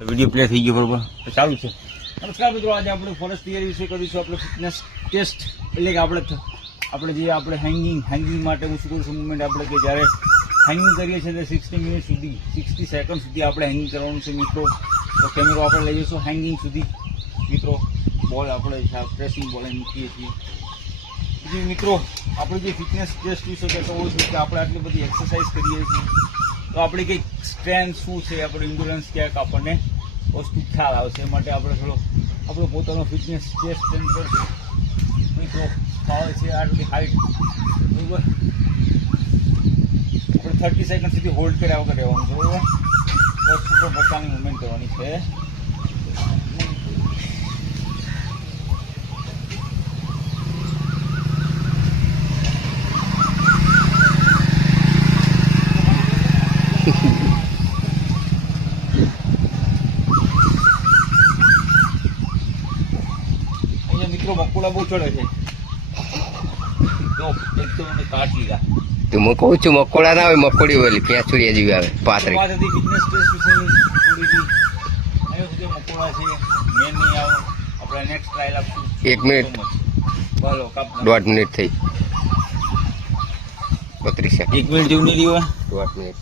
Video play થઈ ગયો બરોબર તો ચાલુ છે. નમસ્કાર મિત્રો, આજે આપણે ફોરેસ્ટ થિયરી વિશે કરીશું. આપણે ફિટનેસ ટેસ્ટ એટલે કે આપણે હેંગિંગ માટે હું શું કરું છું મુવમેન્ટ આપણે કે જ્યારે હેંગિંગ કરીએ છીએ એટલે 60 મિનિટ સુધી 60 સેકન્ડ સુધી આપણે હેંગિંગ કરવાનું છે મિત્રો. તો કેમેરો આપણે લઈ જઈશું હેંગિંગ સુધી મિત્રો. બોલ આપણે પ્રેસિંગ બોલ મૂકીએ છીએ. બીજું મિત્રો, આપણે જે ફિટનેસ ટેસ્ટ વિશે કહેતો હોય છે કે આપણે આટલી બધી એક્સરસાઇઝ કરીએ છીએ તો આપણી કંઈક સ્ટ્રેન્થ શું છે, આપણું ઇન્ડ્યોરન્સ ક્યાંક આપણને વસ્તુ ખ્યાલ આવશે. એ માટે આપણે થોડો આપણો પોતાનો ફિટનેસ ટેસ્ટ મિત્રો આવે છે આટલી હાઈટ બરાબર. આપણે 30 સેકન્ડ સુધી હોલ્ડ કર્યા વગર રહેવાનું છે બરાબર. 10% મુવમેન્ટ કરવાની છે. મિત્રો મકોડા બહુ ચડે છે જો એકદમ કાઢી લીધા. તો હું કહું છું મકોડા ના આવે, મકોડી ઓલી પેચુરિયા જેવી આવે પાતળી. ફિટનેસ ટેસ્ટ વિશેની થોડી બી આવ્યો છે મકોડા છે મેન નહીં આવે. આપણે નેક્સ્ટ ટ્રાયલ આપશું. 1 મિનિટ બોલો કાપ 1.5 મિનિટ થઈ 32 સેકન્ડ. 1 મિનિટ જેવું નહીં રહ્યું. 1.5 મિનિટ